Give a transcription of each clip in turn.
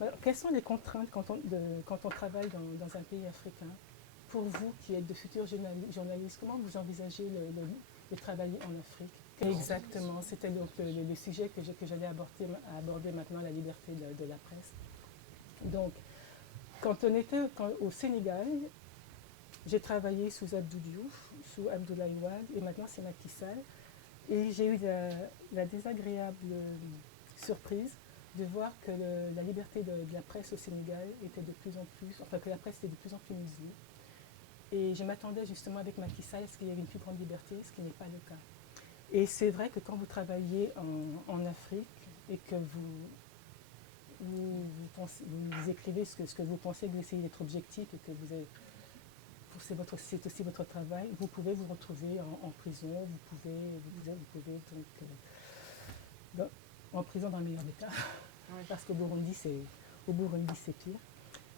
Alors, quelles sont les contraintes quand on travaille dans un pays africain? Pour vous qui êtes de futurs journalistes, comment vous envisagez le travail en Afrique? Exactement, c'était donc le sujet que j'allais aborder maintenant, la liberté de la presse. Donc, quand on était au Sénégal, j'ai travaillé sous Abdou Diouf, sous Abdoulaye Wade, et maintenant c'est Macky Sall. Et j'ai eu la désagréable surprise de voir que la liberté de la presse au Sénégal était de plus en plus, enfin que la presse était de plus en plus muselée. Et je m'attendais justement avec Macky Sall à ce qu'il y ait une plus grande liberté, ce qui n'est pas le cas. Et c'est vrai que quand vous travaillez en Afrique et que vous écrivez ce que vous pensez, que vous essayez d'être objectif et que c'est aussi votre travail, vous pouvez vous retrouver en prison, vous pouvez donc en prison dans le meilleur des cas, oui. Parce au Burundi c'est pire.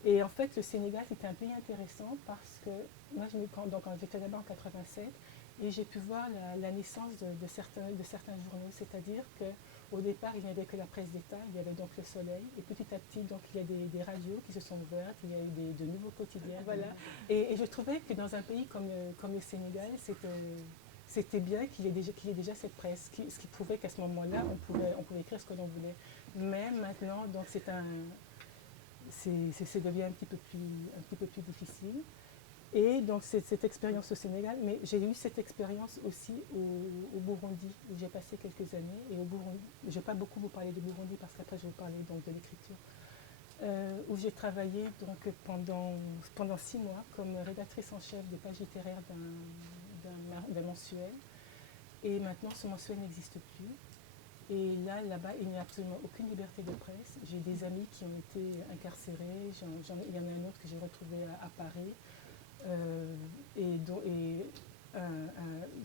Et en fait, le Sénégal, c'était un pays intéressant parce que moi, quand j'étais là-bas en 87, et j'ai pu voir la naissance de certains journaux, c'est-à-dire qu'au départ, il n'y avait que la presse d'État, il y avait donc le Soleil, et petit à petit, donc, il y a des radios qui se sont ouvertes, il y a eu de nouveaux quotidiens, voilà. Et je trouvais que dans un pays comme le Sénégal, c'était bien qu'il y ait déjà cette presse, ce qui prouvait qu'à ce moment-là, on pouvait écrire ce que l'on voulait. Mais maintenant, donc, ça devient un petit peu plus difficile. Et donc cette expérience au Sénégal, mais j'ai eu cette expérience aussi au Burundi, où j'ai passé quelques années. Et au Burundi, je ne vais pas beaucoup vous parler de Burundi, parce qu'après je vais vous parler donc, de l'écriture, où j'ai travaillé donc, pendant 6 mois comme rédactrice en chef des pages littéraires d'un mensuel. Et maintenant, ce mensuel n'existe plus. Et là-bas, il n'y a absolument aucune liberté de presse. J'ai des amis qui ont été incarcérés. Il y en a un autre que j'ai retrouvé à Paris.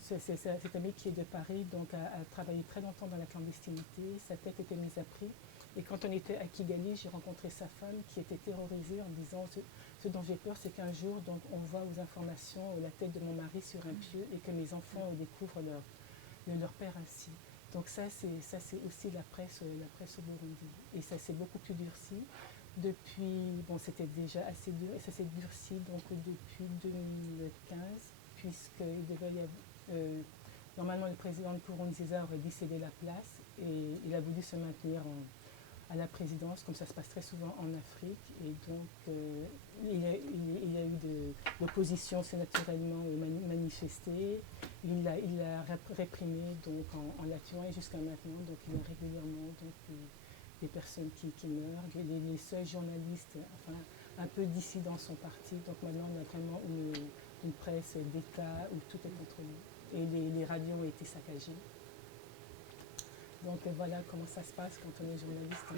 Cet ami qui est de Paris donc a travaillé très longtemps dans la clandestinité. Sa tête était mise à prix. Et quand on était à Kigali, j'ai rencontré sa femme qui était terrorisée en disant ce dont j'ai peur, c'est qu'un jour donc, on voit aux informations la tête de mon mari sur un pieu et que mes enfants découvrent leur père ainsi. Donc ça c'est aussi la presse au Burundi. Et ça s'est beaucoup plus durci. Depuis, bon, c'était déjà assez dur, et ça s'est durci donc depuis 2015, puisqu'il devait y avoir, normalement le président Nkurunziza aurait dû céder la place, et il a voulu se maintenir à la présidence, comme ça se passe très souvent en Afrique, et donc il y a eu de l'opposition s'est naturellement manifestée, il l'a réprimé donc en la tuant, et jusqu'à maintenant donc il y a régulièrement donc des personnes qui meurent, les seuls journalistes, enfin un peu dissidents sont partis, donc maintenant on a vraiment une presse d'État où tout est contrôlé, et les radios ont été saccagées. Donc voilà comment ça se passe quand on est journaliste.